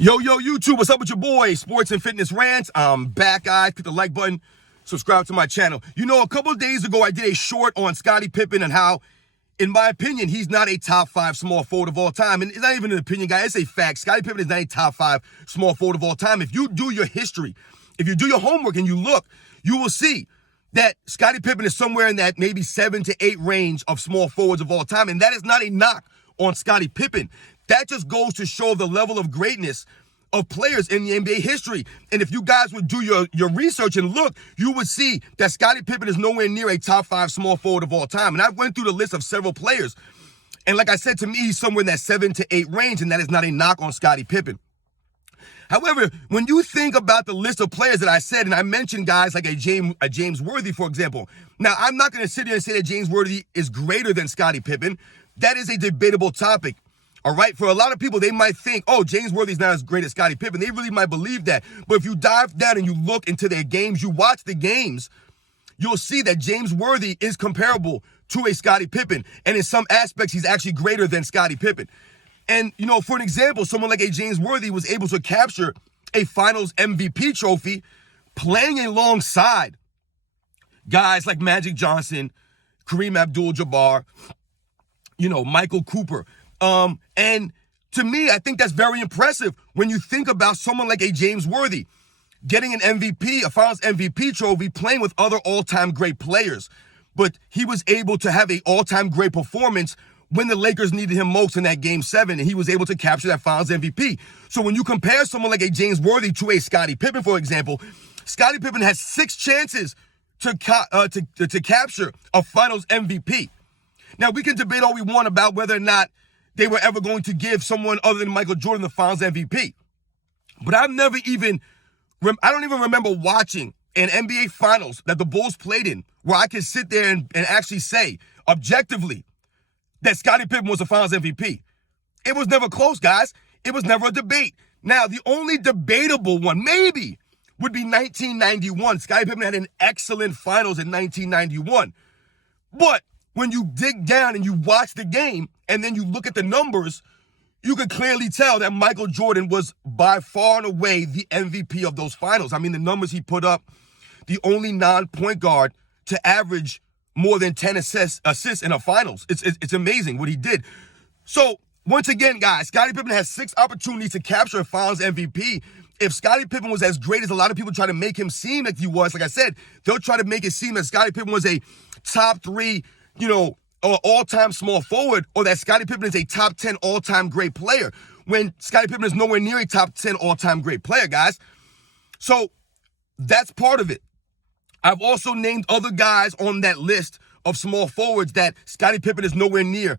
Yo, YouTube, what's up with your boy? Sports and Fitness Rants. I'm back, guys. Click the like button. Subscribe to my channel. You know, a couple of days ago, I did a short on Scottie Pippen and how, in my opinion, he's not a top 5 small forward of all time. And it's not even an opinion, guys. It's a fact. Scottie Pippen is not a top 5 small forward of all time. If you do your history, if you do your homework and you look, you will see that Scottie Pippen is somewhere in that maybe 7 to 8 range of small forwards of all time. And that is not a knock on Scottie Pippen. That just goes to show the level of greatness of players in the NBA history. And if you guys would do your research and look, you would see that Scottie Pippen is nowhere near a top 5 small forward of all time. And I went through the list of several players. And like I said, to me, he's somewhere in that 7 to 8 range, and that is not a knock on Scottie Pippen. However, when you think about the list of players that I said, and I mentioned guys like a James Worthy, for example. Now, I'm not going to sit here and say that James Worthy is greater than Scottie Pippen. That is a debatable topic. All right, for a lot of people, they might think, oh, James Worthy's not as great as Scottie Pippen. They really might believe that. But if you dive down and you look into their games, you watch the games, you'll see that James Worthy is comparable to a Scottie Pippen. And in some aspects, he's actually greater than Scottie Pippen. And, you know, for an example, someone like a James Worthy was able to capture a Finals MVP trophy playing alongside guys like Magic Johnson, Kareem Abdul-Jabbar, you know, Michael Cooper. And to me, I think that's very impressive when you think about someone like a James Worthy getting an MVP, a Finals MVP trophy, playing with other all-time great players. But he was able to have an all-time great performance when the Lakers needed him most in that Game 7, and he was able to capture that Finals MVP. So when you compare someone like a James Worthy to a Scottie Pippen, for example, Scottie Pippen has 6 chances to capture a Finals MVP. Now, we can debate all we want about whether or not they were ever going to give someone other than Michael Jordan the Finals MVP. But I don't even remember watching an NBA Finals that the Bulls played in where I could sit there and actually say, objectively, that Scottie Pippen was the Finals MVP. It was never close, guys. It was never a debate. Now, the only debatable one, maybe, would be 1991. Scottie Pippen had an excellent Finals in 1991. But when you dig down and you watch the game and then you look at the numbers, you can clearly tell that Michael Jordan was by far and away the MVP of those finals. I mean, the numbers he put up, the only non-point guard to average more than 10 assists in a finals. It's amazing what he did. So, once again, guys, Scottie Pippen has 6 opportunities to capture a Finals MVP. If Scottie Pippen was as great as a lot of people try to make him seem like he was, like I said, they'll try to make it seem that Scottie Pippen was a top 3, you know, all-time small forward, or that Scottie Pippen is a top 10 all-time great player, when Scottie Pippen is nowhere near a top 10 all-time great player, guys. So that's part of it. I've also named other guys on that list of small forwards that Scottie Pippen is nowhere near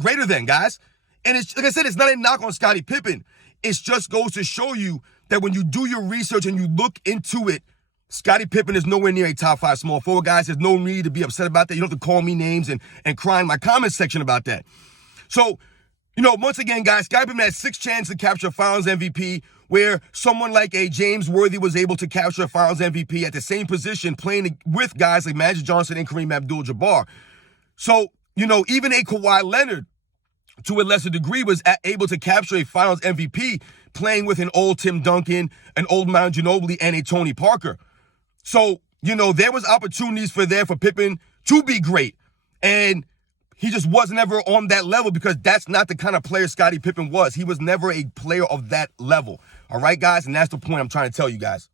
greater than, guys. And it's, like I said, it's not a knock on Scottie Pippen. It just goes to show you that when you do your research and you look into it, Scottie Pippen is nowhere near a top 5 small forward, guys. There's no need to be upset about that. You don't have to call me names and cry in my comment section about that. So, you know, once again, guys, Scottie Pippen had 6 chances to capture Finals MVP, where someone like a James Worthy was able to capture a Finals MVP at the same position, playing with guys like Magic Johnson and Kareem Abdul-Jabbar. So, you know, even a Kawhi Leonard, to a lesser degree, was able to capture a Finals MVP, playing with an old Tim Duncan, an old Manu Ginobili, and a Tony Parker. So, you know, there was opportunities for Pippen to be great. And he just wasn't ever on that level because that's not the kind of player Scottie Pippen was. He was never a player of that level. All right, guys? And that's the point I'm trying to tell you guys.